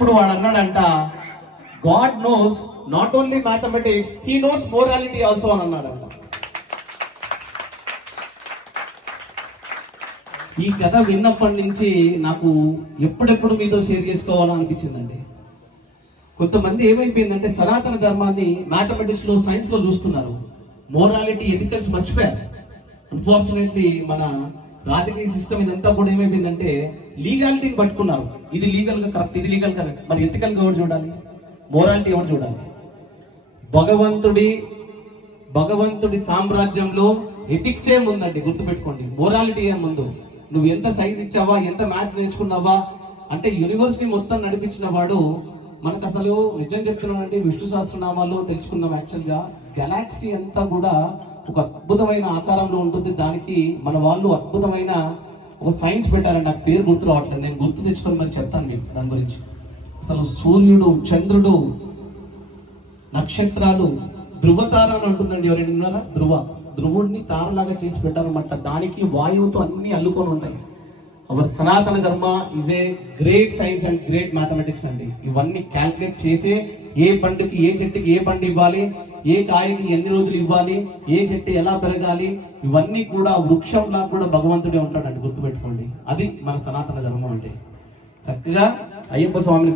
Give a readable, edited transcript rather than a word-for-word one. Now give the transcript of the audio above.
అప్పుడు వాడు అన్నాడంట, God knows not only mathematics, he knows morality also అని అన్నాడంట. ఈ కథ విన్నప్పటి నుంచి నాకు ఎప్పుడెప్పుడు మీతో షేర్ చేసుకోవాలో అనిపించిందండి. కొంతమంది ఏమైపోయిందంటే సనాతన ధర్మాన్ని మ్యాథమెటిక్స్ లో, సైన్స్ లో చూస్తున్నారు, మోరాలిటీ, ఎథికల్స్ మర్చిపోయారు. అన్ఫార్చునేట్లీ మన రాజకీయ సిస్టమ్ ఇదంతా కూడా ఏమైపోయిందంటే లీగాలిటీని పట్టుకున్నారు. ఇది లీగల్ గా కరెక్ట్, ఇది లీగల్ కరెక్ట్, మరి ఎథికల్ గా ఎవరు చూడాలి, మోరాలిటీ ఎవరు చూడాలి? భగవంతుడి సామ్రాజ్యంలో ఎథిక్స్ ఏముందండి, గుర్తుపెట్టుకోండి. మోరాలిటీ ఏ ముందు. నువ్వు ఎంత సైజ్ ఇచ్చావా, ఎంత మ్యాథ్స్ నేర్చుకున్నావా అంటే యూనివర్సిటీ మొత్తం నడిపించిన వాడు. మనకు అసలు నిజం చెప్తున్నానంటే విష్ణు సహస్రనామాల్లో తెలుసుకున్నాం. యాక్చువల్గా గెలాక్సీ అంతా కూడా ఒక అద్భుతమైన ఆకారంలో ఉంటుంది. దానికి మన వాళ్ళు అద్భుతమైన ఒక సైన్స్ పెట్టారండి, నాకు పేరు గుర్తు రావట్లేదు, నేను గుర్తు తెచ్చుకొని మరి చెప్తాను మీకు దాని గురించి. అసలు సూర్యుడు, చంద్రుడు, నక్షత్రాలు, ధృవతార అని అంటుందండి, ఎవరైనా విన్నారా? ధ్రువుడిని తారలాగా చేసి పెట్టారన్నమాట. దానికి వాయువుతో అన్ని అల్లుకొని ఉంటాయి. అవర్ సనాతన ధర్మ is a great science and great mathematics అండి. ఇవన్నీ క్యాల్కులేట్ చేసే ఏ పండుకి, ఏ చెట్టుకి ఏ పండు ఇవ్వాలి, ఏ కాయకి ఎన్ని రోజులు ఇవ్వాలి, ఏ చెట్టు ఎలా పెరగాలి, ఇవన్నీ కూడా వృక్షంలా కూడా భగవంతుడే ఉంటాడండి, గుర్తుపెట్టుకోండి. అది మన సనాతన ధర్మం అంటే. చక్కగా అయ్యప్ప స్వామిని